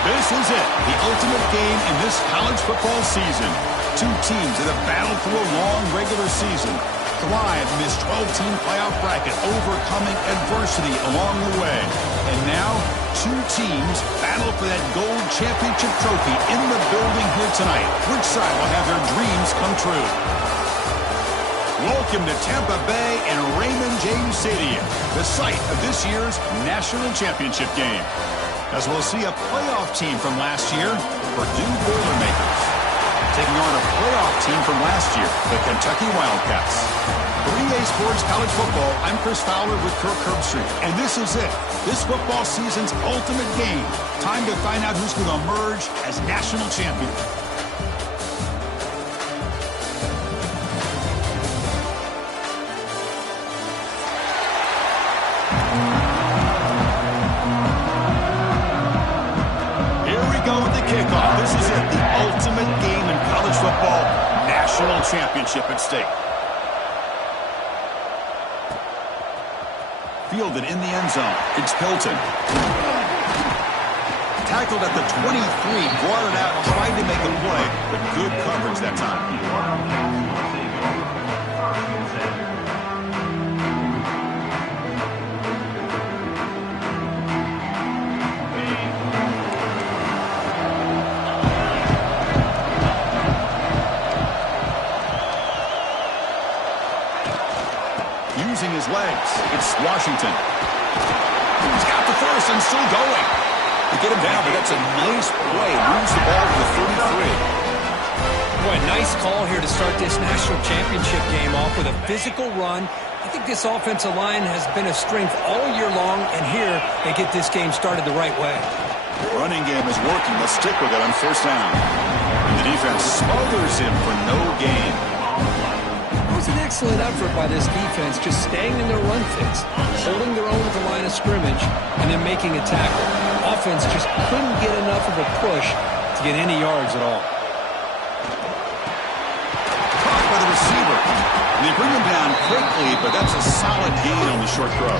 This is it, the ultimate game in this college football season. Two teams that have battled through a long regular season, thrive in this 12-team playoff bracket, overcoming adversity along the way. And now, two teams battle for that gold championship trophy in the building here tonight. Which side will have their dreams come true? Welcome to Tampa Bay and Raymond James Stadium, the site of this year's national championship game. As we'll see a playoff team from last year, Purdue Boilermakers, taking on a playoff team from last year, the Kentucky Wildcats. For EA Sports College Football, I'm Chris Fowler with Kirk Herbstreit, and this is it, this football season's ultimate game. Time to find out who's going to emerge as national champion. Kickoff. This is it, the ultimate game in college football, national championship at stake. Fielded in the end zone. It's Pilton. Tackled at the 23, brought it out, tried to make a play, but good coverage that time. Using his legs, it's Washington. He's got the first and still going. They get him down, but that's a nice play. Moves the ball to the 33. Boy, nice call here to start this national championship game off with a physical run. I think this offensive line has been a strength all year long, and here they get this game started the right way. The running game is working. They'll stick with it on first down. And the defense smothers him for no gain. It was an excellent effort by this defense, just staying in their run fix, holding their own at the line of scrimmage, and then making a tackle. Offense just couldn't get enough of a push to get any yards at all. Caught by the receiver. And they bring him down quickly, but that's a solid gain on the short throw.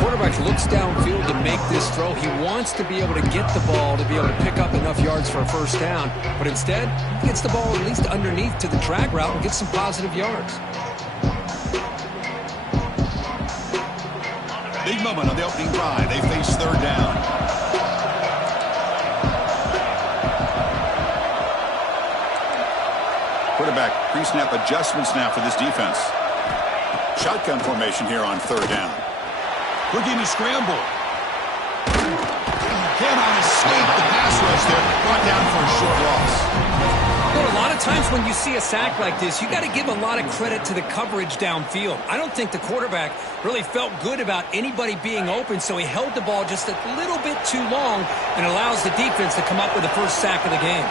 Quarterback looks downfield to make this throw. He wants to be able to get the ball to be able to pick up enough yards for a first down, but instead he gets the ball at least underneath to the drag route and gets some positive yards. Big moment on the opening drive. They face third down. Quarterback pre-snap adjustments now for this defense. Shotgun formation here on third down. Looking to scramble. Cannot escape the pass rush there. Brought down for a short loss. Well, a lot of times when you see a sack like this, you got to give a lot of credit to the coverage downfield. I don't think the quarterback really felt good about anybody being open, so he held the ball just a little bit too long and allows the defense to come up with the first sack of the game.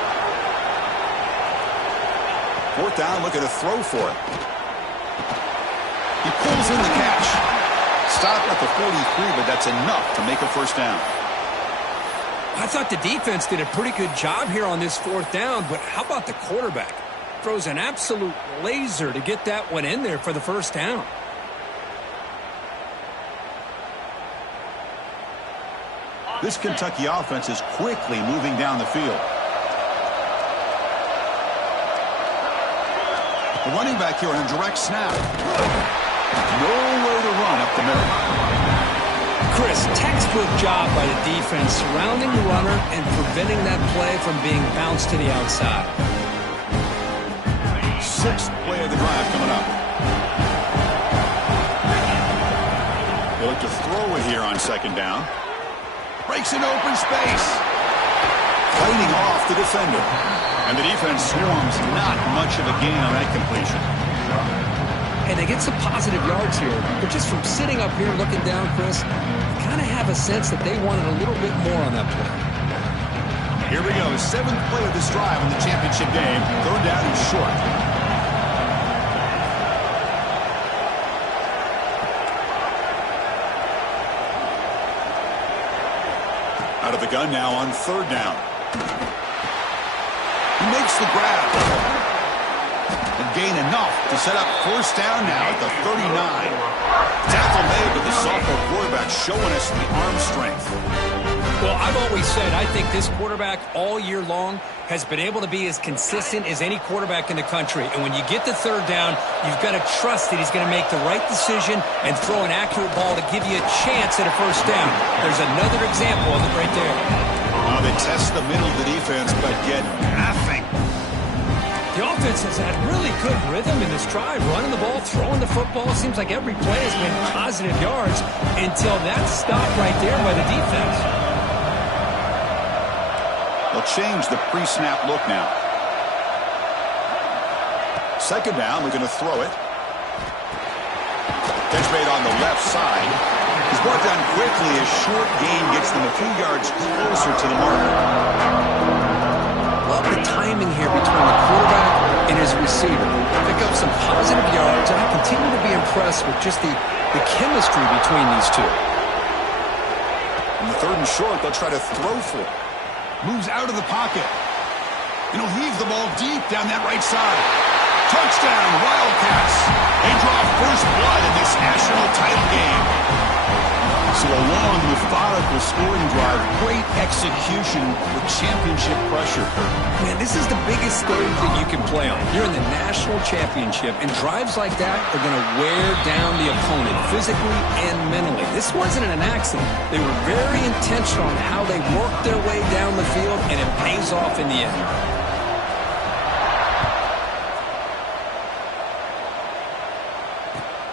Fourth down, look at a throw for it. He pulls in the catch. Stop at the 43, but that's enough to make a first down. I thought the defense did a pretty good job here on this fourth down, but how about the quarterback? Throws an absolute laser to get that one in there for the first down. This Kentucky offense is quickly moving down the field. The running back here on a direct snap. Nowhere to run up the middle. Chris, textbook job by the defense surrounding the runner and preventing that play from being bounced to the outside. Sixth play of the drive coming up. They look to throw it here on second down. Breaks an open space. Fighting off the defender. And the defense swarms not much of a gain on that completion. And they get some positive yards here, but just from sitting up here looking down, Chris, you kind of have a sense that they wanted a little bit more on that play. Here we go, seventh play of this drive in the championship game. Third down and short. Out of the gun now on third down. He makes the grab. And gain enough to set up first down now at the 39. Tackle made, but the sophomore quarterback showing us the arm strength. Well, Well, I've always said I think this quarterback all year long has been able to be as consistent as any quarterback in the country. And when you get the third down, you've got to trust that he's going to make the right decision and throw an accurate ball to give you a chance at a first down. There's another example of it right there. They test the middle of the defense, but get nothing. The offense has had really good rhythm in this drive, running the ball, throwing the football. It seems like every play has been positive yards until that stop right there by the defense. They'll change the pre-snap look now. Second down, they're going to throw it. Catch made on the left side. He's brought down quickly as short gain gets them a few yards closer to the mark. Love the timing here between the quarterback and his receiver. Pick up some positive yards, and I continue to be impressed with just the chemistry between these two. On the third and short, they'll try to throw for it. Moves out of the pocket. And he'll heave the ball deep down that right side. Touchdown, Wildcats. They draw first blood in this national title game. So a long, methodical scoring drive. Great execution with championship pressure. Man, this is the biggest stage that you can play on. You're in the national championship, and drives like that are going to wear down the opponent physically and mentally. This wasn't an accident. They were very intentional on how they worked their way down the field, and it pays off in the end.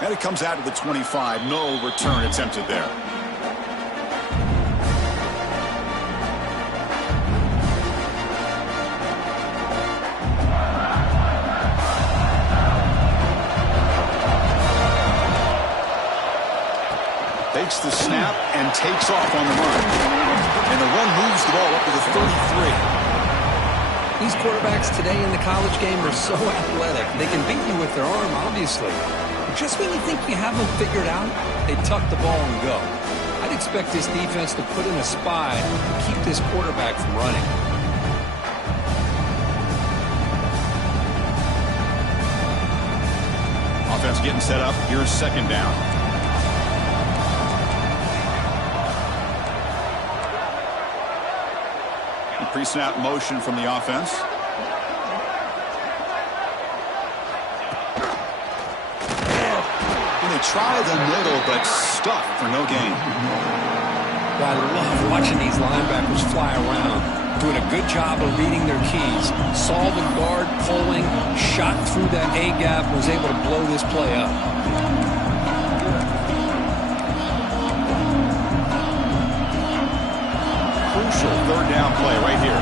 And it comes out to the 25. No return attempted there. Takes the snap and takes off on the run. And the run moves the ball up to the 33. These quarterbacks today in the college game are so athletic. They can beat you with their arm, obviously. But just when you think you have them figured out, they tuck the ball and go. I'd expect this defense to put in a spy and keep this quarterback from running. Offense getting set up. Here's second down. Pre-snap motion from the offense. And they try the middle, but stuck for no gain. Well, I love watching these linebackers fly around, doing a good job of reading their keys. Saw the guard pulling, shot through that A-gap, was able to blow this play up. Third down play right here.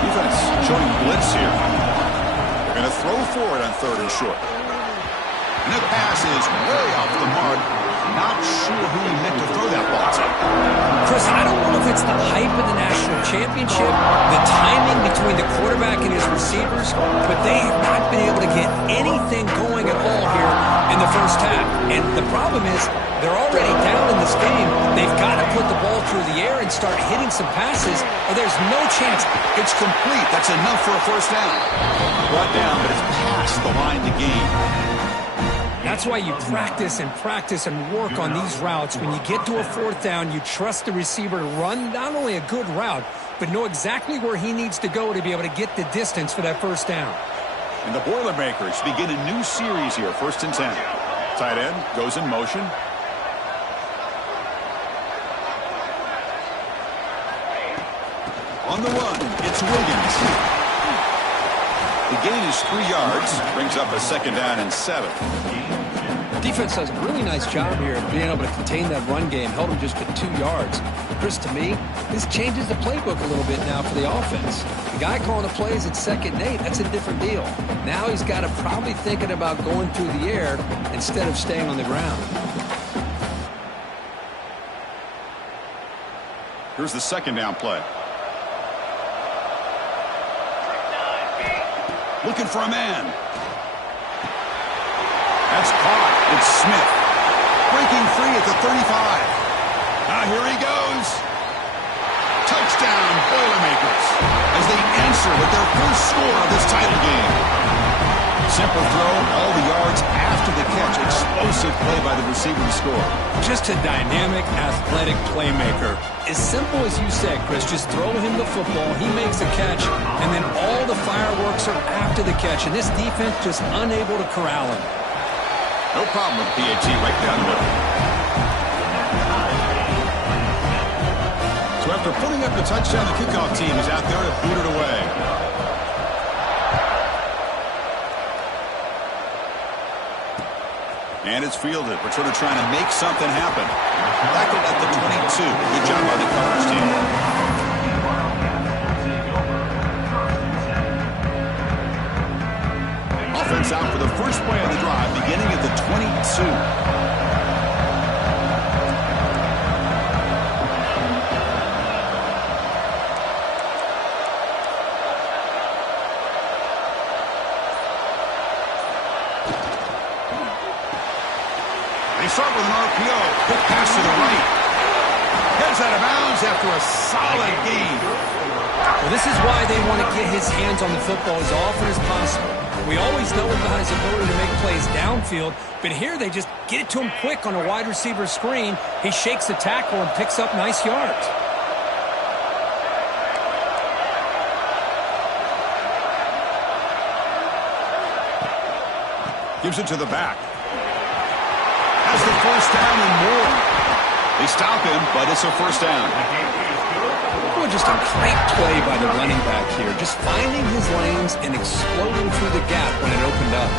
Defense showing blitz here. They're going to throw for it on third and short. And the pass is way off the mark. Not sure who he meant to throw that ball to. Chris, I don't know if it's the hype of the national championship, the timing between the quarterback and his receivers, but they have not been able to get anything going at all here in the first half. And the problem is, they're already down in this game. They've got to put the ball through the air and start hitting some passes, or there's no chance. It's complete. That's enough for a first down. Brought down, but it's past the line to gain. That's why you practice and work on these routes. When you get to a fourth down, you trust the receiver to run not only a good route, but know exactly where he needs to go to be able to get the distance for that first down. And the Boilermakers begin a new series here, 1st and 10. Tight end goes in motion. On the run, it's Williams. The gain is 3 yards, brings up a second down and 7. Defense does a really nice job here of being able to contain that run game, held him just to 2 yards. Chris, to me, this changes the playbook a little bit now for the offense. The guy calling the plays at 2nd and 8, that's a different deal. Now he's got to probably thinking about going through the air instead of staying on the ground. Here's the second down play. Looking for a man. That's caught. It's Smith. Breaking free at the 35. Now here he goes. Touchdown, Boilermakers, as they answer with their first score of this title game. Simple throw, all the yards after the catch. Explosive play by the receiver to score. Just a dynamic, athletic playmaker. As simple as you said, Chris, just throw him the football, he makes a catch, and then all the fireworks are after the catch, and this defense just unable to corral him. No problem with PAT right down the middle. So after putting up the touchdown, the kickoff team is out there to boot it away. And it's fielded. Returner trying to make something happen. Tackled at the 22. Good job by the coverage team. Offense out for the first play of the drive, beginning at the 22. They start with an RPO. Quick pass to the right. Heads out of bounds after a solid gain. Well, this is why they want to get his hands on the football as often as possible. We always know about his ability to make plays downfield, but here they just get it to him quick on a wide receiver screen. He shakes the tackle and picks up nice yards. Gives it to the back. Has the first down and more. They stop him, but it's a first down. Well, just a great play by the running back here. Just finding his lanes and exploding through the gap when it opened up.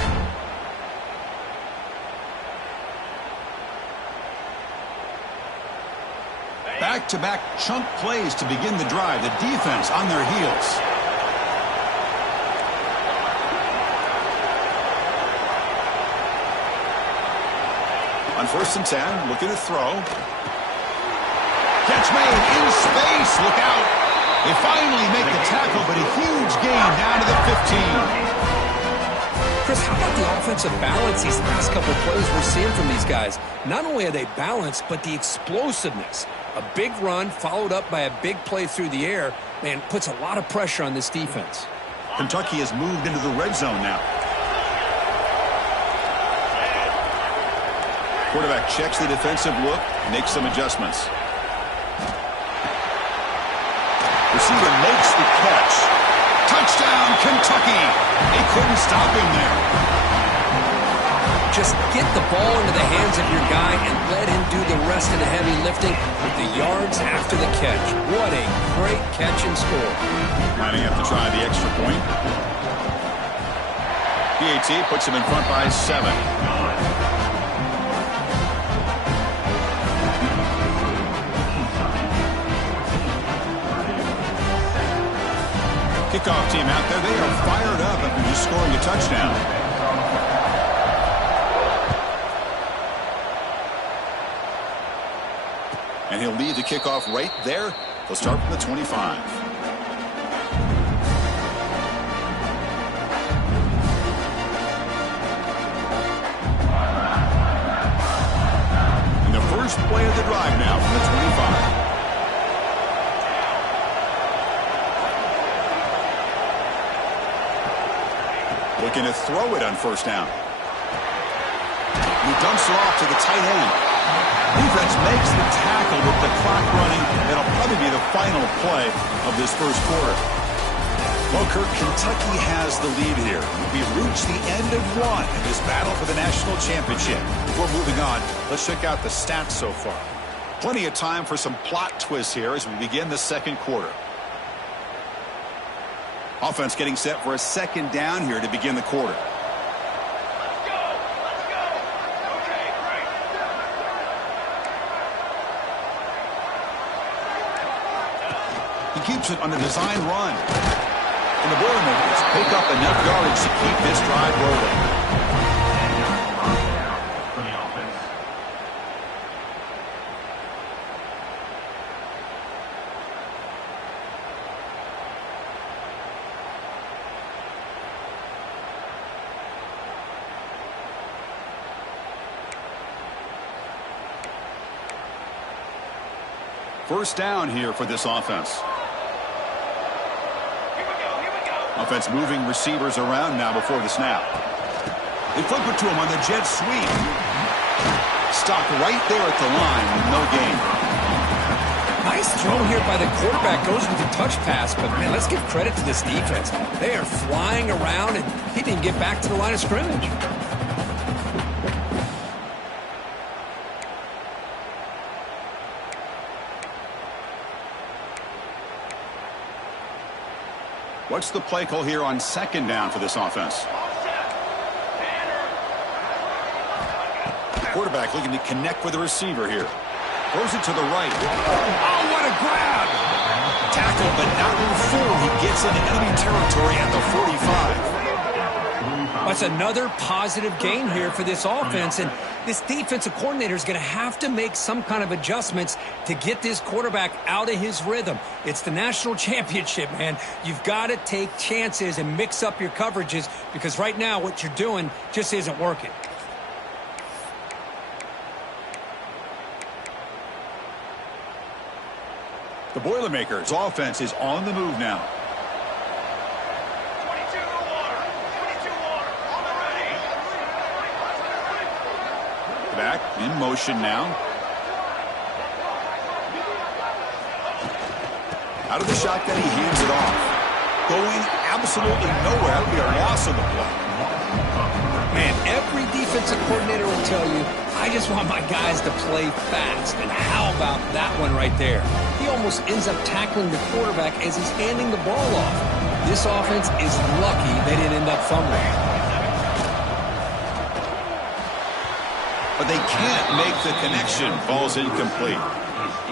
Back-to-back chunk plays to begin the drive. The defense on their heels. On 1st and 10, looking to throw. Catch made in space. Look out. They finally make the tackle, but a huge gain down to the 15. Chris, how about the offensive balance these last couple of plays we're seeing from these guys? Not only are they balanced, but the explosiveness. A big run followed up by a big play through the air, man, puts a lot of pressure on this defense. Kentucky has moved into the red zone now. Quarterback checks the defensive look, makes some adjustments. Receiver makes the catch. Touchdown, Kentucky! They couldn't stop him there. Just get the ball into the hands of your guy and let him do the rest of the heavy lifting with the yards after the catch. What a great catch and score. Might have to try the extra point. PAT puts him in front by 7. Kickoff team out there. They are fired up after just scoring a touchdown. And he'll lead the kickoff right there. They'll start from the 25. And the first play of the drive now from the 25. Looking to throw it on 1st down. He dumps it off to the tight end. Defense makes the tackle with the clock running. It'll probably be the final play of this first quarter. Well, Kirk, Kentucky has the lead here. We've reached the end of one in this battle for the national championship. Before moving on, let's check out the stats so far. Plenty of time for some plot twists here as we begin the second quarter. Offense getting set for a 2nd down here to begin the quarter. He keeps it on a design run. And the Boilermakers pick up enough yardage to keep this drive rolling. First down here for this offense. Offense moving receivers around now before the snap. They flip it to him on the jet sweep. Stopped right there at the line with no gain. Nice throw here by the quarterback. Goes with the touch pass, but man, let's give credit to this defense. They are flying around, and he didn't get back to the line of scrimmage. What's the play call here on second down for this offense? Quarterback looking to connect with the receiver here. Throws it to the right. Oh, what a grab! Tackle, but not in full. He gets into enemy territory at the 45. That's another positive gain here for this offense, and this defensive coordinator is going to have to make some kind of adjustments to get this quarterback out of his rhythm. It's the national championship, man. You've got to take chances and mix up your coverages, because right now what you're doing just isn't working. The Boilermakers offense is on the move now. Back in motion now. Out of the shotgun, he hands it off. Going absolutely nowhere. That would be a loss of the play. Man, every defensive coordinator will tell you, I just want my guys to play fast. And how about that one right there? He almost ends up tackling the quarterback as he's handing the ball off. This offense is lucky they didn't end up fumbling. But they can't make the connection. Ball's incomplete.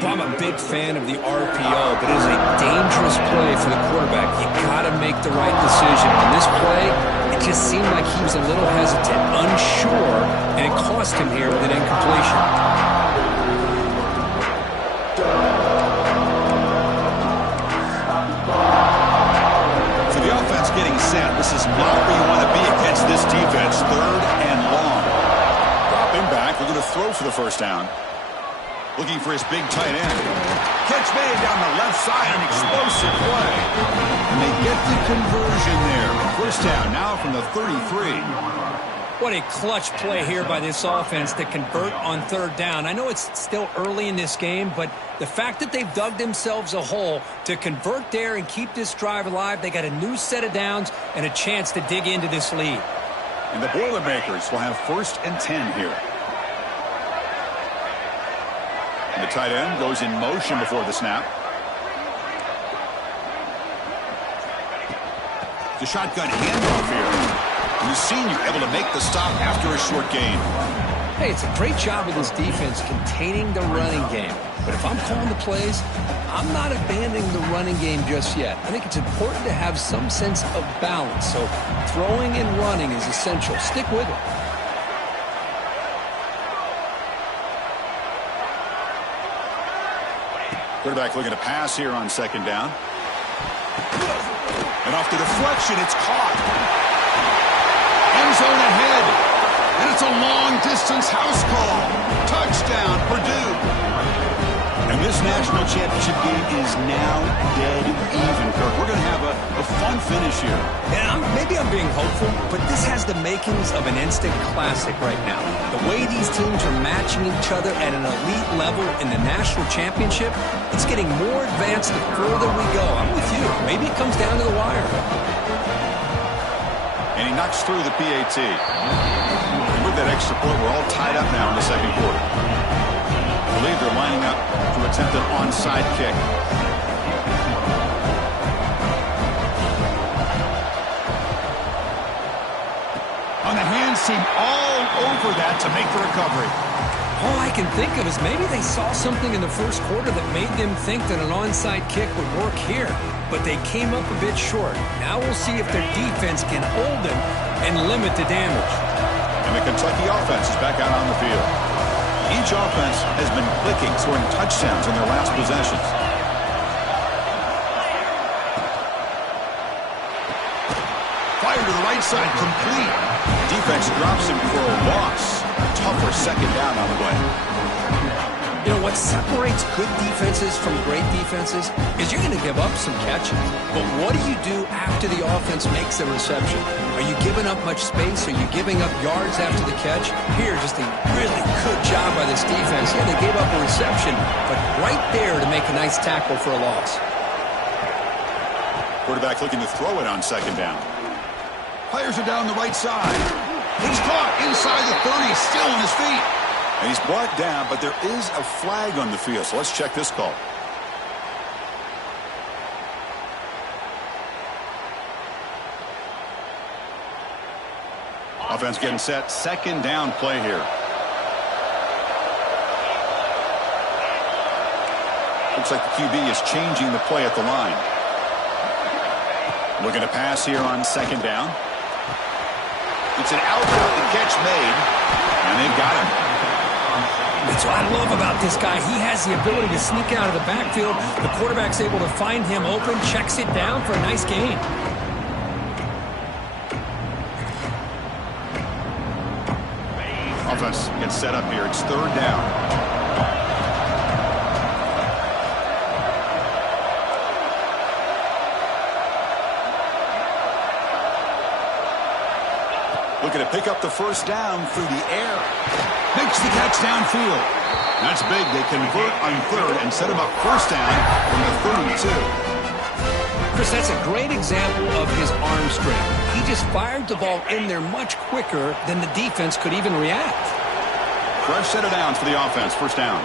Well, I'm a big fan of the RPO, but it is a dangerous play for the quarterback. You got to make the right decision. On this play, it just seemed like he was a little hesitant, unsure, and it cost him here with an incompletion. So the offense getting set. This is not where you want to be against this defense. Third and long. Dropping back. We're going to throw for the first down. Looking for his big tight end. Catch made down the left side. An explosive play. And they get the conversion there. First down now from the 33. What a clutch play here by this offense to convert on third down. I know it's still early in this game, but the fact that they've dug themselves a hole to convert there and keep this drive alive, they got a new set of downs and a chance to dig into this lead. And the Boilermakers will have 1st and 10 here. And the tight end goes in motion before the snap. The shotgun handoff here. And the senior able to make the stop after a short gain. Hey, it's a great job of this defense containing the running game. But if I'm calling the plays, I'm not abandoning the running game just yet. I think it's important to have some sense of balance. So throwing and running is essential. Stick with it. Quarterback looking to pass here on second down. And off the deflection, it's caught. End zone ahead. And it's a long-distance house call. Touchdown, Purdue. And this national championship game is now dead even, Kirk. We're going to have a fun finish here. Yeah, maybe I'm being hopeful, but this has the makings of an instant classic right now. The way these teams are matching each other at an elite level in the national championship, it's getting more advanced the further we go. I'm with you. Maybe it comes down to the wire. And he knocks through the PAT. And with that extra point, we're all tied up now in the second quarter. I believe they're lining up to attempt an onside kick. On the hands team all over that to make the recovery. All I can think of is maybe they saw something in the first quarter that made them think that an onside kick would work here, but they came up a bit short. Now we'll see if their defense can hold them and limit the damage. And the Kentucky offense is back out on the field. Each offense has been clicking, scoring touchdowns in their last possessions. Fire to the right side, complete. Defense drops him for a loss. A tougher second down on the way. You know, what separates good defenses from great defenses is you're going to give up some catches. But what do you do after the offense makes the reception? Are you giving up much space? Are you giving up yards after the catch? Here, just a really good job by this defense. Yeah, they gave up a reception, but right there to make a nice tackle for a loss. Quarterback looking to throw it on second down. Players are down the right side. He's caught inside the 30, still on his feet. And he's brought down, but there is a flag on the field, so let's check this call. Offense getting set. Second down play here. Looks like the QB is changing the play at the line. Looking to pass here on second down. It's an outfield catch made, and they've got him. That's what I love about this guy. He has the ability to sneak out of the backfield. The quarterback's able to find him open, checks it down for a nice gain. Offense gets set up here. It's third down. Looking to pick up the first down through the air. Makes the catch downfield. That's big. They convert on third and set him up first down from the 32. Chris, that's a great example of his arm strength. He just fired the ball in there much quicker than the defense could even react. Fresh set of downs for the offense. First down.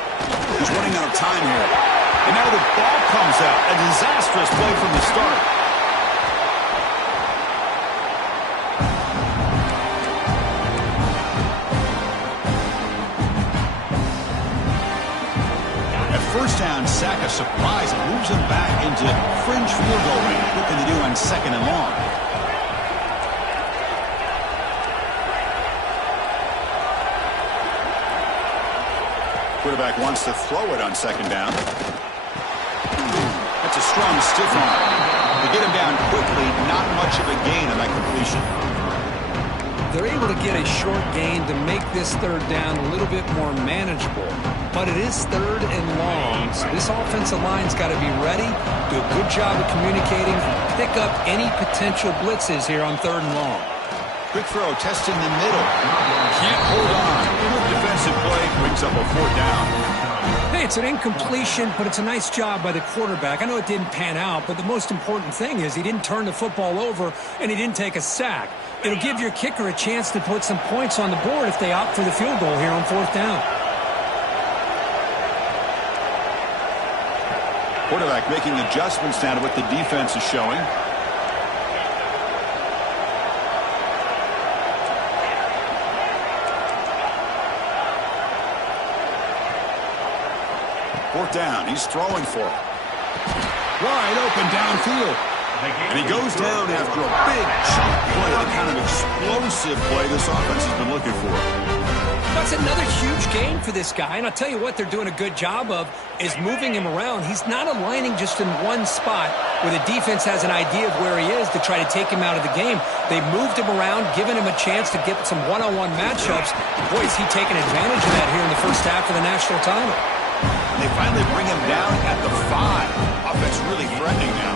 He's running out of time here. And now the ball comes out. A disastrous play from the start. First down, sack a surprise. It moves him back into fringe field goal range. What can they do on second and long? Quarterback wants to throw it on second down. That's a strong stiff arm. They get him down quickly. Not much of a gain on that completion. They're able to get a short gain to make this third down a little bit more manageable. But it is third and long, so this offensive line's got to be ready, do a good job of communicating, pick up any potential blitzes here on third and long. Quick throw, testing the middle. Can't hold on. Good defensive play, brings up a fourth down. Hey, it's an incompletion, but it's a nice job by the quarterback. I know it didn't pan out, but the most important thing is he didn't turn the football over and he didn't take a sack. It'll give your kicker a chance to put some points on the board if they opt for the field goal here on fourth down. Quarterback making adjustments now to what the defense is showing. Fourth down. He's throwing for it. Wide open downfield. And he goes down after a big chunk play, the kind of explosive play this offense has been looking for. That's another huge gain for this guy, and I'll tell you what they're doing a good job of is moving him around. He's not aligning just in one spot where the defense has an idea of where he is to try to take him out of the game. They moved him around, giving him a chance to get some one-on-one matchups. Boy, is he taking advantage of that here in the first half of the national title. And they finally bring him down at the 5. Offense really threatening now.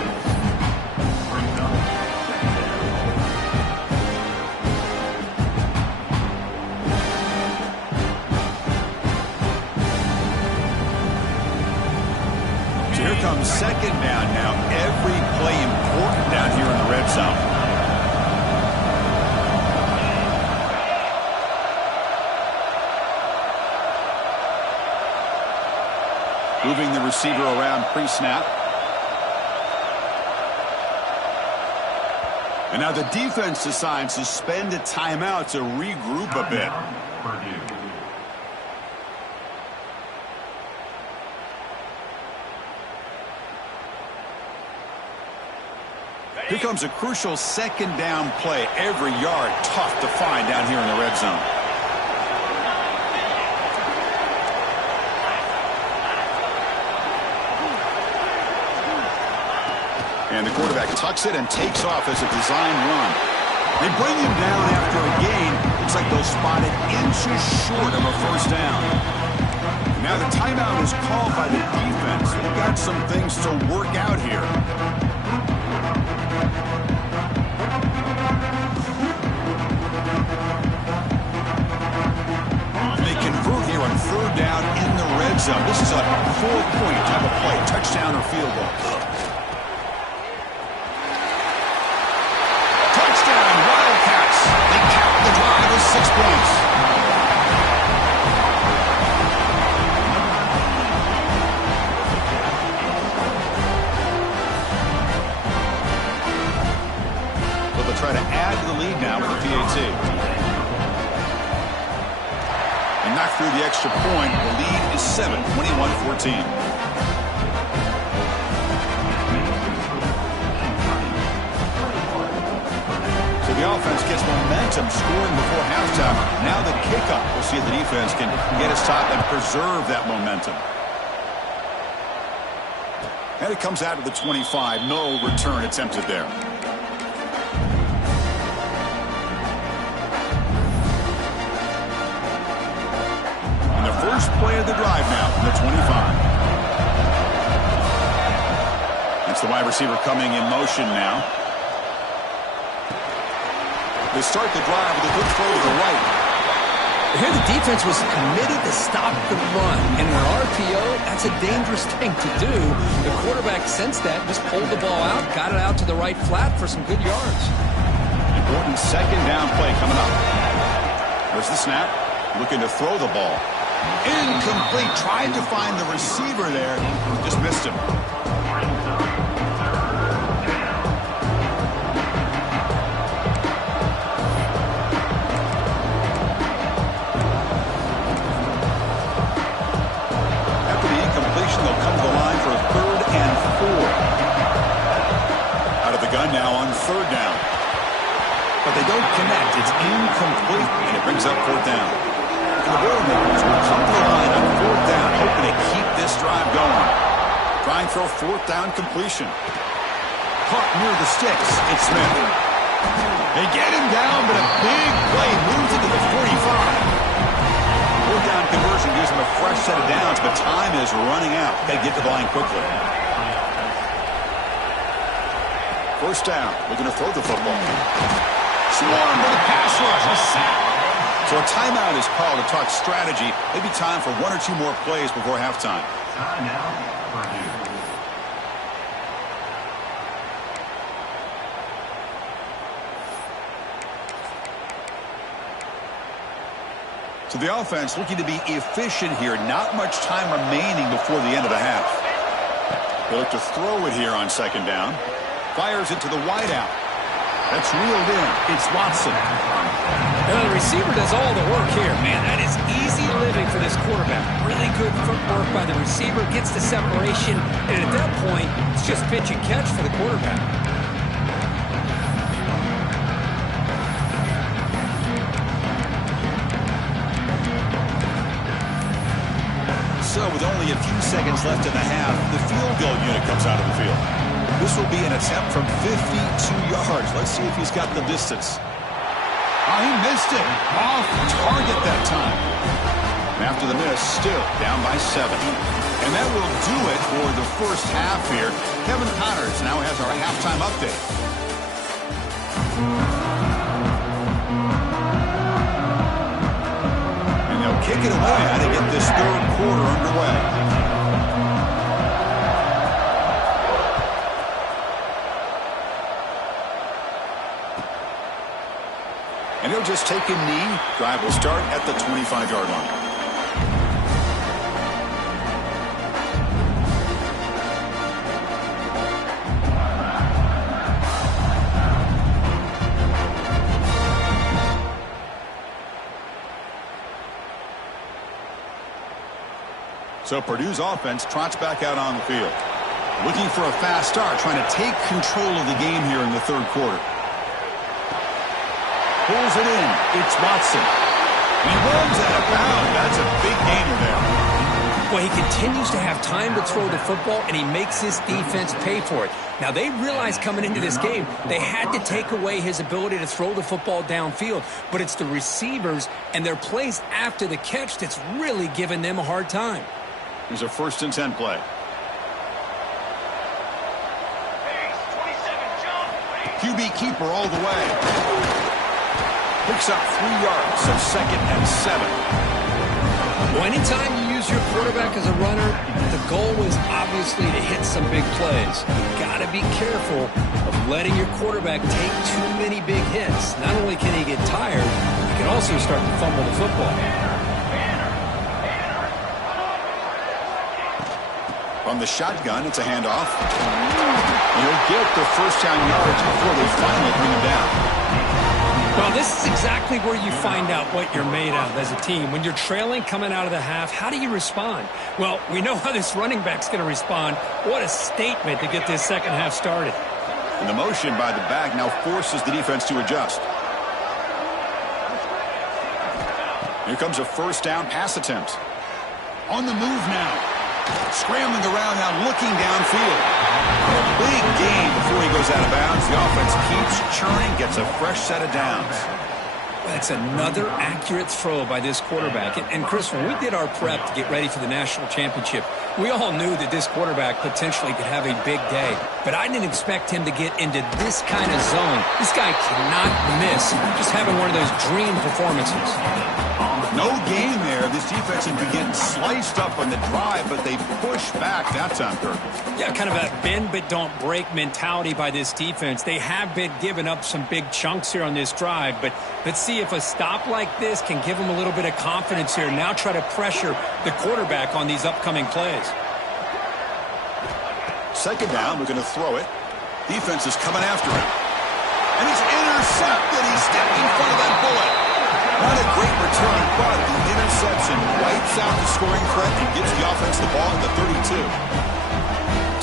Here comes second down now. Every play important down here in the red zone. Moving the receiver around pre-snap. And now the defense decides to spend a timeout to regroup a bit. Here comes a crucial second down play. Every yard tough to find down here in the red zone. And the quarterback tucks it and takes off as a design run. They bring him down after a gain. Looks like they'll spot it inches short of a first down. Now the timeout is called by the defense. They've got some things to work out here. They convert here on third down in the red zone. This is a 4-point type of play, touchdown or field goal. Touchdown, Wildcats. They cap the drive with 6 points. Try to add to the lead now with the PAT. And knock through the extra point. The lead is 7, 21-14. So the offense gets momentum scoring before halftime. Now the kickoff. We'll see if the defense can get a stop and preserve that momentum. And it comes out of the 25. No return attempted there. First play of the drive now from the 25. That's the wide receiver coming in motion now. They start the drive with a good throw to the right. Here the defense was committed to stop the run. And in an RPO, that's a dangerous thing to do. The quarterback sensed that, just pulled the ball out, got it out to the right flat for some good yards. Important second down play coming up. There's the snap. Looking to throw the ball. Incomplete. Tried to find the receiver there. Just missed him. After the incompletion, they'll come to the line for a 3rd and 4. Out of the gun now on 3rd down. But they don't connect. It's incomplete, and it brings up 4th down. The Boilermakers will come to the line on 4th down, hoping to keep this drive going. Trying for a 4th down completion. Caught near the sticks. It's Smith. They get him down, but a big play moves into the 45. 4th down conversion gives them a fresh set of downs, but time is running out. Got to get to the line quickly. 1st down. Looking to throw the football. Swarm with a pass rush. A sack. So a timeout is called to talk strategy. Maybe time for 1 or 2 more plays before halftime. So the offense looking to be efficient here. Not much time remaining before the end of the half. They look to throw it here on 2nd down. Fires it to the wideout. That's reeled in. It's Watson. The receiver does all the work here. Man, that is easy living for this quarterback. Really good footwork by the receiver. Gets the separation. And at that point, it's just pitch and catch for the quarterback. So with only a few seconds left in the half, the field goal unit comes out of the field. This will be an attempt from 52 yards. Let's see if he's got the distance. Oh, he missed it. Off target that time. And after the miss, still down by 7. And that will do it for the first half here. Kevin Connors now has our halftime update. And they'll kick it away to get this 3rd quarter underway. And he'll just take a knee. Drive will start at the 25-yard line. So Purdue's offense trots back out on the field. Looking for a fast start, trying to take control of the game here in the 3rd quarter. Pulls it in. It's Watson. He runs out of bounds. That's a big gainer there. Well, he continues to have time to throw the football, and he makes his defense pay for it. Now, they realized coming into this game they had to take away his ability to throw the football downfield, but it's the receivers and their plays after the catch that's really giving them a hard time. Here's a 1st and 10 play. QB keeper all the way. Picks up 3 yards, so 2nd and 7. Well, anytime you use your quarterback as a runner, the goal is obviously to hit some big plays. You've got to be careful of letting your quarterback take too many big hits. Not only can he get tired, he can also start to fumble the football. From the shotgun, it's a handoff. He'll get the 1st down yards before they finally bring him down. Well, this is exactly where you find out what you're made of as a team. When you're trailing coming out of the half, how do you respond? Well, we know how this running back's going to respond. What a statement to get this second half started. And the motion by the back now forces the defense to adjust. Here comes a 1st down pass attempt. On the move now. Scrambling around now, looking downfield. A big gain before he goes out of bounds. The offense keeps churning, gets a fresh set of downs. That's another accurate throw by this quarterback. And Chris, when we did our prep to get ready for the national championship, we all knew that this quarterback potentially could have a big day. But I didn't expect him to get into this kind of zone. This guy cannot miss. Just having one of those dream performances. No gain there. This defense has been getting sliced up on the drive, but they push back that time, Kirk. Yeah, kind of a bend but don't break mentality by this defense. They have been giving up some big chunks here on this drive, but let's see if a stop like this can give them a little bit of confidence here. Now try to pressure the quarterback on these upcoming plays. 2nd down, we're going to throw it. Defense is coming after him. And he's intercepted. He's stepped in front of that bullet. Not a great return, but the interception wipes out the scoring threat and gives the offense the ball at the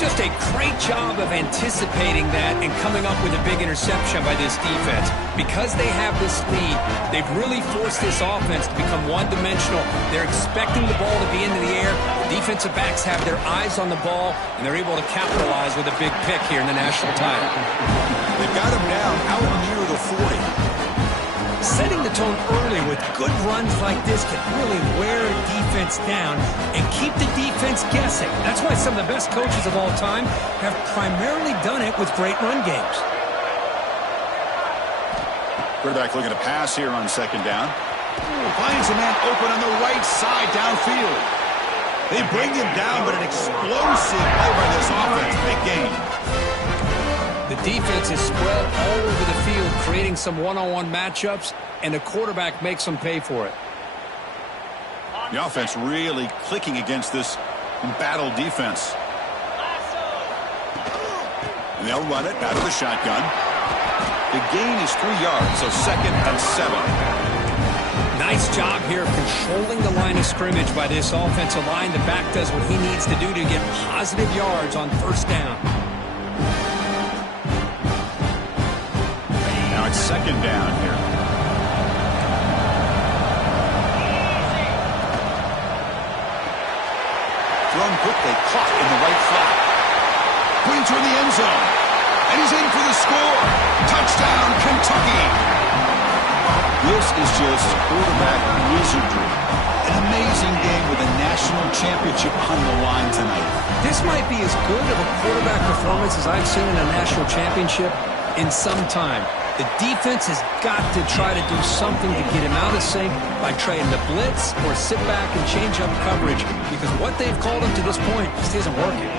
32. Just a great job of anticipating that and coming up with a big interception by this defense. Because they have this lead, they've really forced this offense to become one-dimensional. They're expecting the ball to be into the air. The defensive backs have their eyes on the ball, and they're able to capitalize with a big pick here in the national title. They've got him down out near the 40. Setting the tone early with good runs like this can really wear a defense down and keep the defense guessing. That's why some of the best coaches of all time have primarily done it with great run games. Quarterback looking to pass here on 2nd down. Finds a man open on the right side downfield. They bring him down, but an explosive play by this offense. Big gain. The defense is spread all over the field, creating some one-on-one matchups, and the quarterback makes them pay for it. The offense really clicking against this embattled defense. And they'll run it out of the shotgun. The gain is 3 yards, so 2nd and 7. Nice job here of controlling the line of scrimmage by this offensive line. The back does what he needs to do to get positive yards on 1st down. Now it's 2nd down here. Thrown quickly, caught in the right flat. Putting toward the end zone. And he's in for the score. Touchdown, Kentucky. This is just quarterback wizardry. An amazing game with a national championship on the line tonight. This might be as good of a quarterback performance as I've seen in a national championship in some time. The defense has got to try to do something to get him out of sync by trying to blitz or sit back and change up coverage, because what they've called him to this point just isn't working.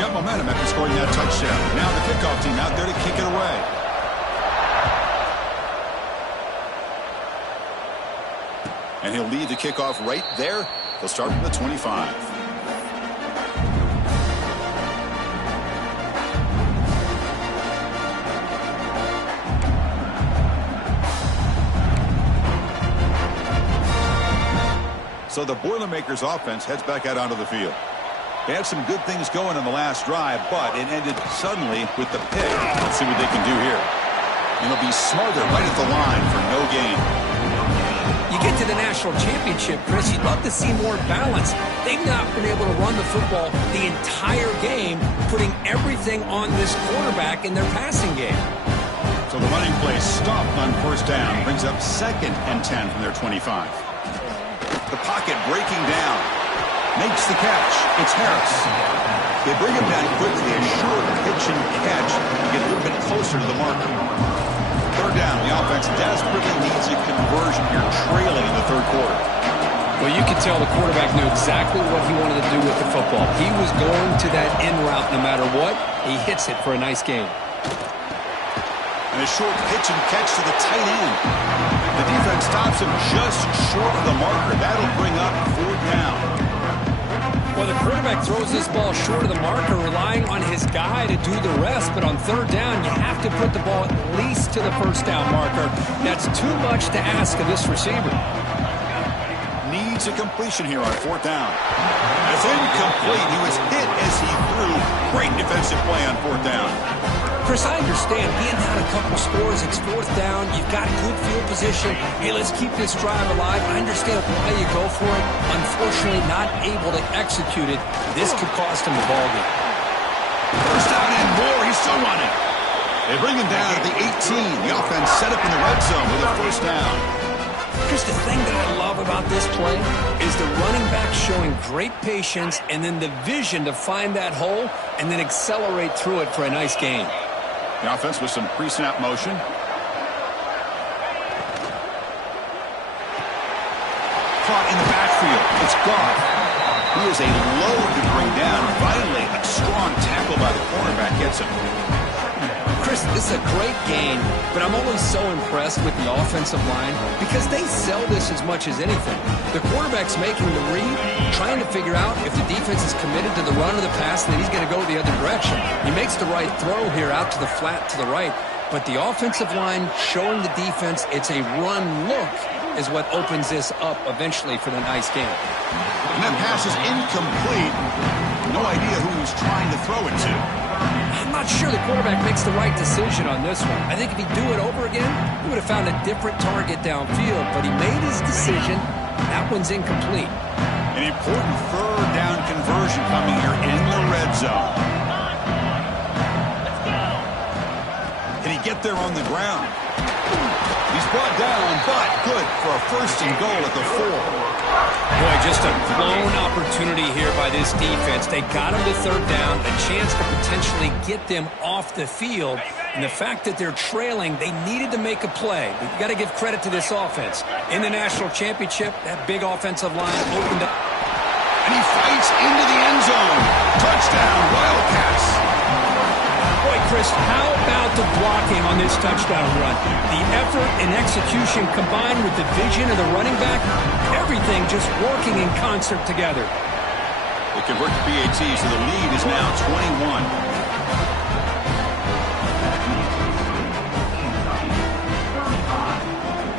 Got momentum after scoring that touchdown. Now the kickoff team out there to kick it away. And he'll lead the kickoff right there. He'll start from the 25. So the Boilermakers offense heads back out onto the field. They had some good things going on the last drive, but it ended suddenly with the pick. Let's see what they can do here. And it'll be Smothers right at the line for no gain. You get to the national championship, Chris, you'd love to see more balance. They've not been able to run the football the entire game, putting everything on this quarterback in their passing game. So the running play stopped on first down, brings up 2nd and 10 from their 25. The pocket breaking down. Makes the catch. It's Harris. They bring him down quickly. A short pitch and catch to get a little bit closer to the marker. Third down. The offense desperately needs a conversion here, trailing in the third quarter. Well, you could tell the quarterback knew exactly what he wanted to do with the football. He was going to that in route no matter what. He hits it for a nice gain. And a short pitch and catch to the tight end. The defense stops him just short of the marker. That'll bring up 4th down. Well, the quarterback throws this ball short of the marker, relying on his guy to do the rest. But on third down, you have to put the ball at least to the first down marker. That's too much to ask of this receiver. Needs a completion here on 4th down. It's incomplete. He was hit as he threw. Great defensive play on 4th down. Chris, I understand being down a couple scores, it's 4th down, you've got good field position. Hey, let's keep this drive alive. I understand why you go for it. Unfortunately, not able to execute it. This could cost him the ball game. First down and more. He's still running. They bring him down at the 18. The offense set up in the red zone with a first down. Chris, the thing that I love about this play is the running back showing great patience and then the vision to find that hole and then accelerate through it for a nice gain. The offense with some pre-snap motion. Caught in the backfield. It's Goff. He is a load to bring down. Finally, a strong tackle by the cornerback gets him. Chris, this is a great game, but I'm always so impressed with the offensive line because they sell this as much as anything. The quarterback's making the read, trying to figure out if the defense is committed to the run or the pass, and then he's going to go the other direction. He makes the right throw here out to the flat to the right, but the offensive line showing the defense it's a run look is what opens this up eventually for the nice game. And that pass is incomplete. No idea who he was trying to throw it to. I'm not sure the quarterback makes the right decision on this one. I think if he'd do it over again, he would have found a different target downfield, but he made his decision. That one's incomplete. An important third down conversion coming here in the red zone. Can he get there on the ground? He's brought down, but good for a first and goal at the 4. Boy, just a blown opportunity here by this defense. They got him to third down, a chance to potentially get them off the field. And the fact that they're trailing, they needed to make a play. But you got to give credit to this offense. In the national championship, that big offensive line opened up. And he fights into the end zone. Touchdown, Wildcats. Boy, Chris, how about the blocking on this touchdown run? The effort and execution combined with the vision of the running back, everything just working in concert together. They convert to PAT, so the lead is now 21.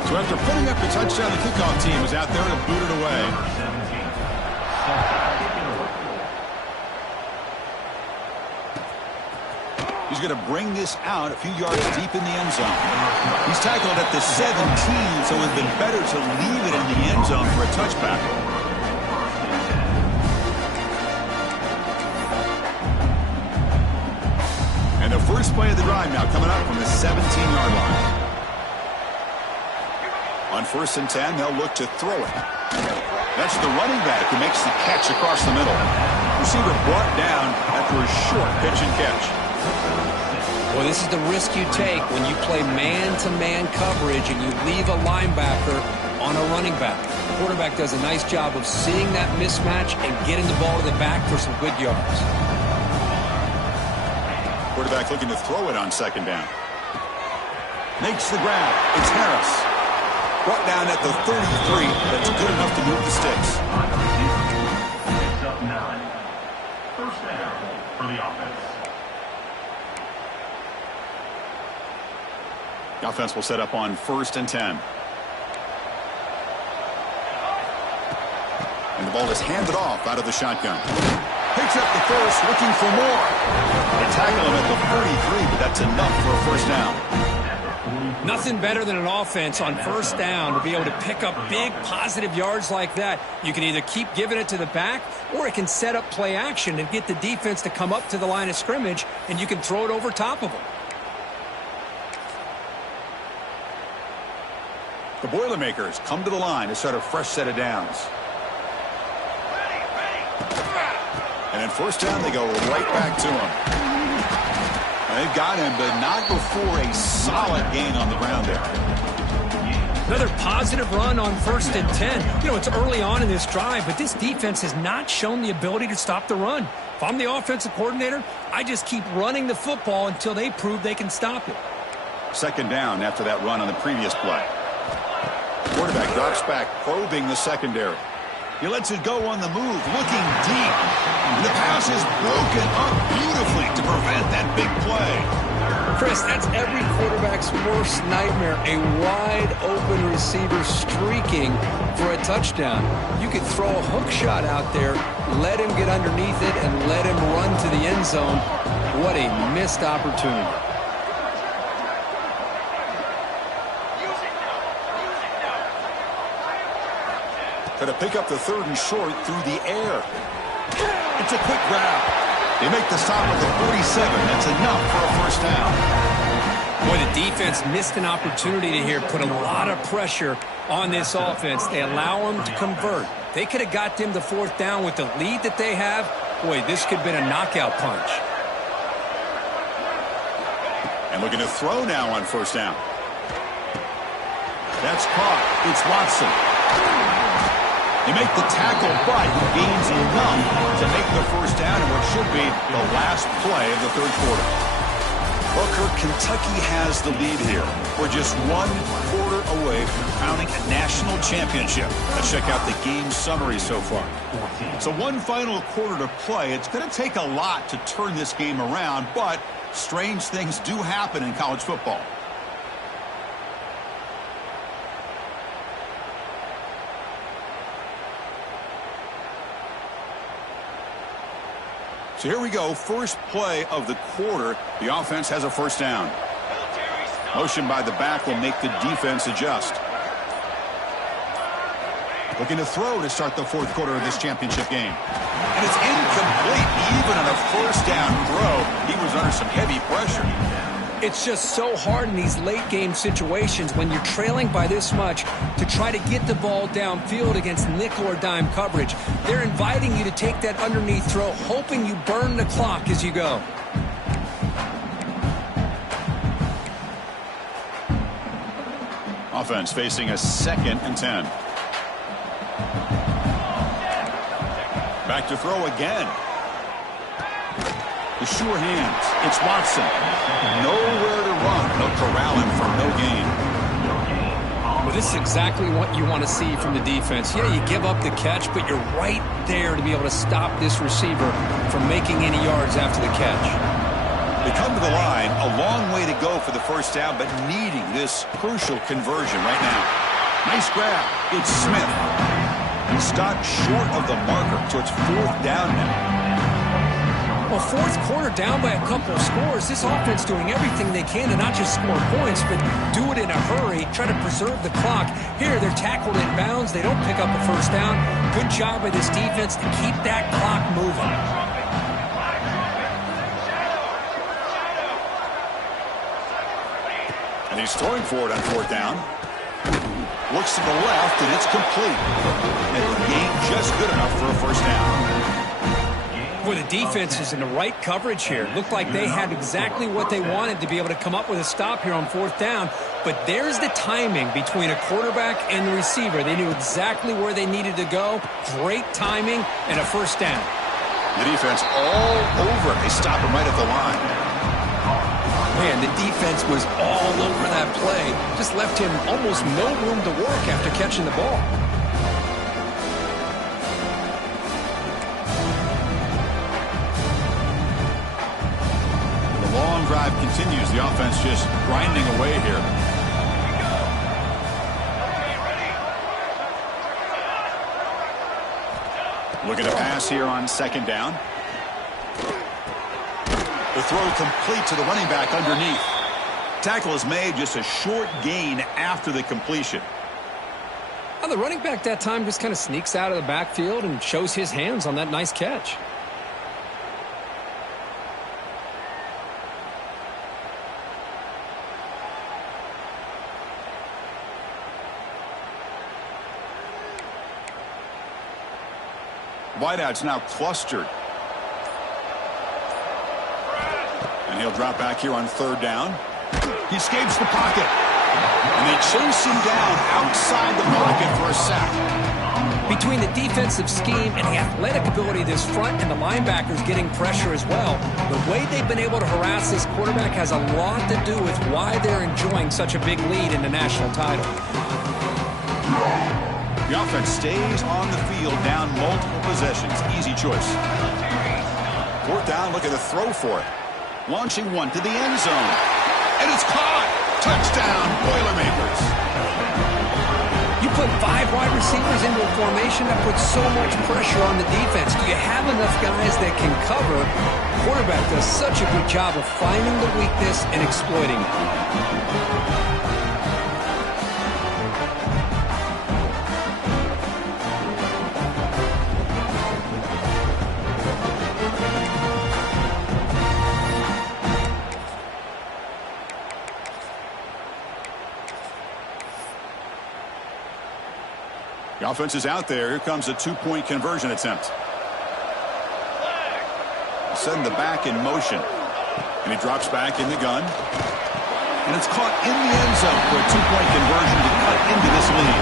So after putting up the touchdown, the kickoff team was out there to boot it away. He's going to bring this out a few yards deep in the end zone. He's tackled at the 17, so it would have been better to leave it in the end zone for a touchback. And the first play of the drive now coming up from the 17-yard line. On 1st and 10, they'll look to throw it. That's the running back who makes the catch across the middle. Receiver brought down after a short pitch and catch. Well, this is the risk you take when you play man-to-man coverage and you leave a linebacker on a running back. The quarterback does a nice job of seeing that mismatch and getting the ball to the back for some good yards. Quarterback looking to throw it on 2nd down. Makes the grab. It's Harris. Brought down at the 33. That's good enough to move the sticks. First down for the offense. The offense will set up on 1st and 10. And the ball is handed off out of the shotgun. Picks up the first, looking for more. They tackle him at the 43, but that's enough for a first down. Nothing better than an offense on first down to be able to pick up big positive yards like that. You can either keep giving it to the back, or it can set up play action and get the defense to come up to the line of scrimmage, and you can throw it over top of them. The Boilermakers come to the line to start a fresh set of downs. And then first down, they go right back to him. They've got him, but not before a solid gain on the ground there. Another positive run on 1st and 10. You know, it's early on in this drive, but this defense has not shown the ability to stop the run. If I'm the offensive coordinator, I just keep running the football until they prove they can stop it. Second down after that run on the previous play. Quarterback drops back, probing the secondary. He lets it go on the move, looking deep. The pass is broken up beautifully to prevent that big play. Chris, that's every quarterback's worst nightmare, a wide-open receiver streaking for a touchdown. You could throw a hook shot out there, let him get underneath it, and let him run to the end zone. What a missed opportunity. Going to pick up the 3rd and short through the air. It's a quick grab. They make the stop at the 47. That's enough for a first down. Boy, the defense missed an opportunity to here put a lot of pressure on this offense. They allow them to convert. They could have got them to 4th down with the lead that they have. Boy, this could have been a knockout punch. And looking to throw now on first down. That's caught. It's Watson. They make the tackle, but he gains enough to make the first down in what should be the last play of the 3rd quarter. Well, Kirk, Kentucky has the lead here. We're just 1 quarter away from crowning a national championship. Let's check out the game summary so far. So 1 final quarter to play. It's going to take a lot to turn this game around, but strange things do happen in college football. So here we go, first play of the quarter. The offense has a first down. Motion by the back will make the defense adjust. Looking to throw to start the 4th quarter of this championship game. And it's incomplete. Even on a first down throw, he was under some heavy pressure. It's just so hard in these late game situations when you're trailing by this much to try to get the ball downfield against nickel or dime coverage. They're inviting you to take that underneath throw, hoping you burn the clock as you go. Offense facing a 2nd and 10. Back to throw again. The sure hands. It's Watson. Nowhere to run. They'll corral him for no gain. Well, this is exactly what you want to see from the defense. Yeah, you give up the catch, but you're right there to be able to stop this receiver from making any yards after the catch. They come to the line. A long way to go for the first down, but needing this crucial conversion right now. Nice grab. It's Smith. He stopped short of the marker, so it's 4th down now. Well, 4th quarter down by a couple of scores. This offense doing everything they can to not just score points, but do it in a hurry, try to preserve the clock. Here, they're tackled in bounds. They don't pick up a first down. Good job by this defense to keep that clock moving. And he's throwing for it on 4th down. Looks to the left, and it's complete. And the gain just good enough for a first down. Boy, the defense is in the right coverage here. Looked like they had exactly what they wanted to be able to come up with a stop here on 4th down. But there's the timing between a quarterback and the receiver. They knew exactly where they needed to go. Great timing and a first down. The defense all over it. They stop him right at the line. Man, the defense was all over that play. Just left him almost no room to work after catching the ball. The long drive continues. The offense just grinding away here. Looking to pass here on 2nd down. The throw complete to the running back underneath. Tackle is made, just a short gain after the completion. Well, the running back that time just kind of sneaks out of the backfield and shows his hands on that nice catch. Wideout's now clustered. And he'll drop back here on third down. He escapes the pocket. And they chase him down outside the pocket for a sack. Between the defensive scheme and the athletic ability of this front and the linebackers getting pressure as well, the way they've been able to harass this quarterback has a lot to do with why they're enjoying such a big lead in the national title. The offense stays on the field, down multiple possessions. Easy choice. Fourth down, look at the throw for it. Launching one to the end zone. And it's caught. Touchdown, Boilermakers. You put 5 wide receivers into a formation that puts so much pressure on the defense. Do you have enough guys that can cover? The quarterback does such a good job of finding the weakness and exploiting it. The offense is out there. Here comes a 2-point conversion attempt. Send the back in motion. And he drops back in the gun. And it's caught in the end zone for a 2-point conversion to cut into this lead.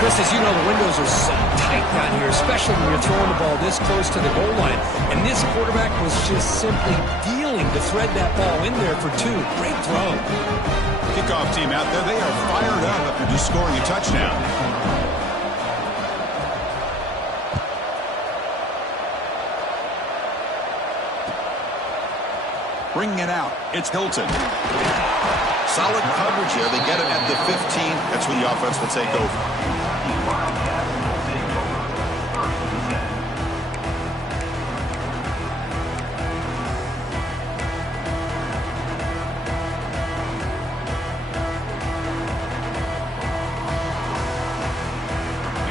Chris, as you know, the windows are so tight down here, especially when you're throwing the ball this close to the goal line. And this quarterback was just simply dealing to thread that ball in there for 2. Great throw. Kickoff team out there, they are fired up after just scoring a touchdown. Bringing it out, it's Hilton. Solid coverage here. They get it at the 15. That's where the offense will take over.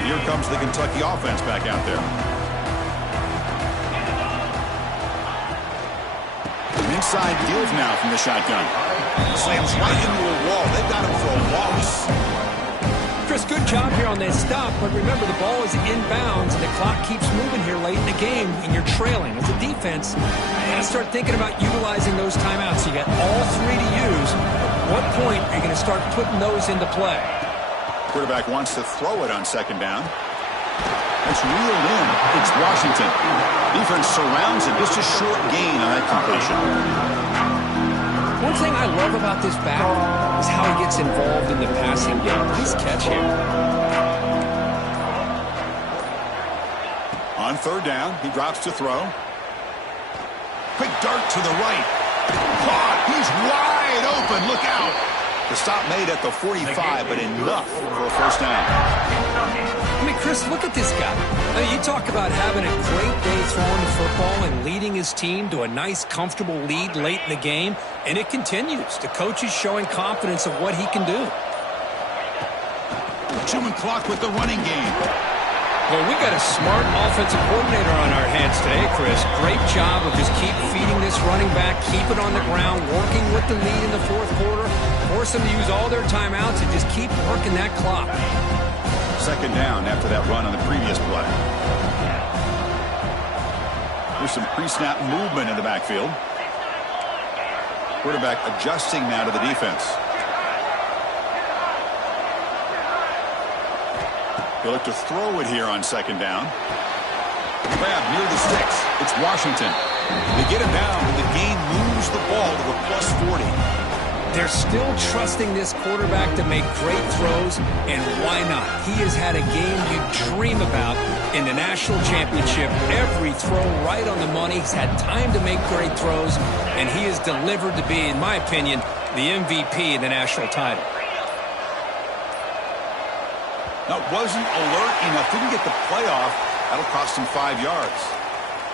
Here comes the Kentucky offense back out there. An inside give now from the shotgun. Slams right into a wall. They've got him for a loss. Chris, good job here on that stop, but remember the ball is inbounds and the clock keeps moving here late in the game and you're trailing. As a defense, you got to start thinking about utilizing those timeouts. You got all 3 to use. At what point are you going to start putting those into play? Quarterback wants to throw it on second down. That's reeled in. It's Washington. Defense surrounds it. Just a short gain on that completion. One thing I love about this back is how he gets involved in the passing game. Nice catch here. On third down, he drops to throw. Quick dart to the right. Caught. He's wide open. Look out. The stop made at the 45, but enough for a first down. I mean, Chris, look at this guy. I mean, you talk about having a great day throwing the football and leading his team to a nice, comfortable lead late in the game, and it continues. The coach is showing confidence of what he can do. Chewing clock with the running game. Well, we got a smart offensive coordinator on our hands today, Chris. Great job of just keep feeding this running back, keep it on the ground, working with the lead in the fourth quarter, force them to use all their timeouts and just keep working that clock. Second down after that run on the previous play. There's some pre-snap movement in the backfield. Quarterback adjusting now to the defense. He'll look to throw it here on second down. Grab near the sticks. It's Washington. They get him down, but the gain moves the ball to a plus 40. They're still trusting this quarterback to make great throws, and why not? He has had a game you dream about in the national championship. Every throw right on the money. He's had time to make great throws, and he has delivered to be, in my opinion, the MVP in the national title. That wasn't alert enough. Didn't get the playoff. That'll cost him 5 yards.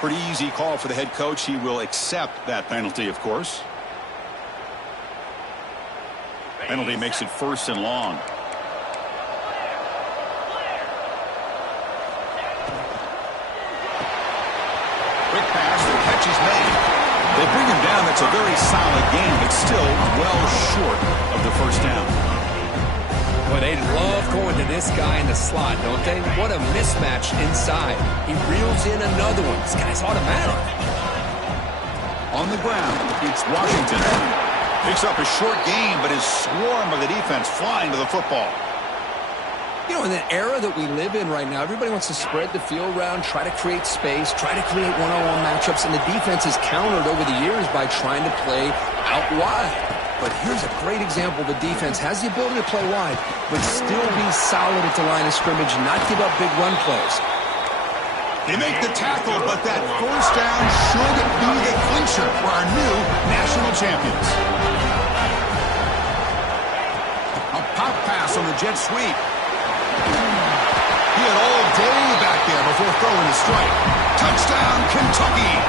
Pretty easy call for the head coach. He will accept that penalty, of course. Penalty makes it 1st and long. Quick pass, the catch is made. They bring him down. It's a very solid game, but still well short of the 1st down. Well, they love going to this guy in the slot, don't they? What a mismatch inside. He reels in another one. This guy's automatic. On the ground, it's Washington. Picks up a short gain, but his swarm of the defense flying to the football. You know, in the era that we live in right now, everybody wants to spread the field around, try to create space, try to create one-on-one matchups, and the defense has countered over the years by trying to play out wide. But here's a great example. The defense has the ability to play wide, but still be solid at the line of scrimmage and not give up big run plays. They make the tackle, but that 1st down should be the clincher for our new national champions. A pop pass on the jet sweep. He had all day back there before throwing a strike. Touchdown, Kentucky!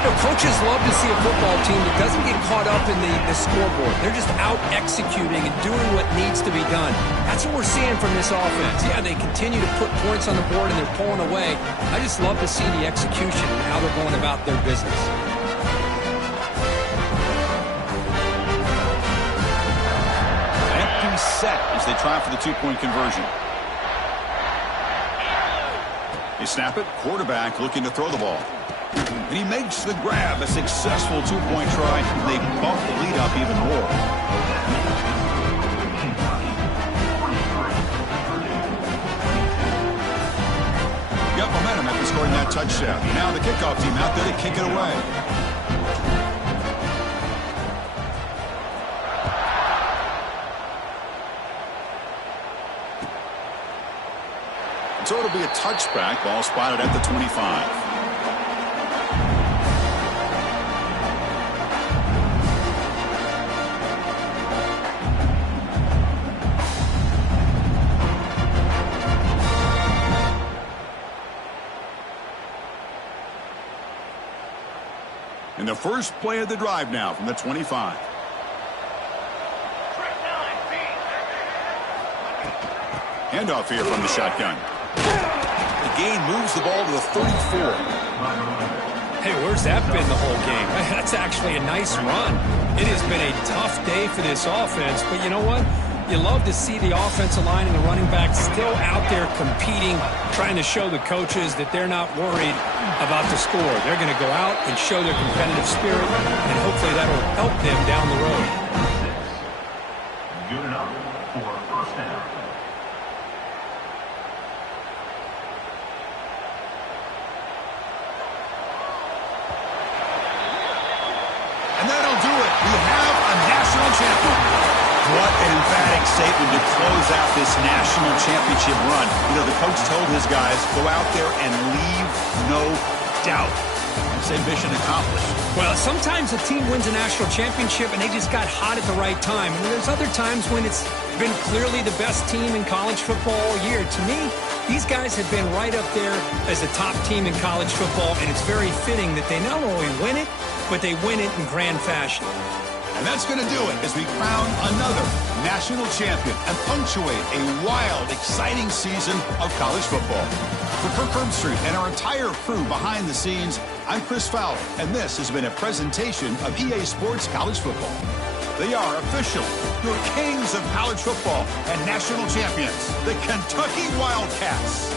You know, coaches love to see a football team that doesn't get caught up in the scoreboard. They're just out executing and doing what needs to be done. That's what we're seeing from this offense. Yeah, they continue to put points on the board and they're pulling away. I just love to see the execution and how they're going about their business. Empty set as they try for the 2-point conversion. They snap it. Quarterback looking to throw the ball. And he makes the grab. A successful 2-point try. They bump the lead up even more. Got momentum after scoring that touchdown. Now the kickoff team out there to kick it away. So it'll be a touchback. Ball spotted at the 25. And the first play of the drive now from the 25. Handoff here from the shotgun. The gain moves the ball to the 34. Hey, where's that been the whole game? That's actually a nice run. It has been a tough day for this offense, but you know what? You love to see the offensive line and the running back still out there competing, trying to show the coaches that they're not worried about the score. They're going to go out and show their competitive spirit, and hopefully that'll help them down the road. Good enough for a 1st down. And that'll do it. We have a national champion. What an emphatic statement to close out this national championship run. You know, the coach told his guys, go out there and leave no doubt. I'd say mission accomplished. Well, sometimes a team wins a national championship and they just got hot at the right time. And there's other times when it's been clearly the best team in college football all year. To me, these guys have been right up there as the top team in college football, and it's very fitting that they not only win it, but they win it in grand fashion. And that's going to do it as we crown another national champion and punctuate a wild, exciting season of college football. For Kirk Herbstreit and our entire crew behind the scenes, I'm Chris Fowler, and this has been a presentation of EA Sports College Football. They are official, your kings of college football and national champions, the Kentucky Wildcats.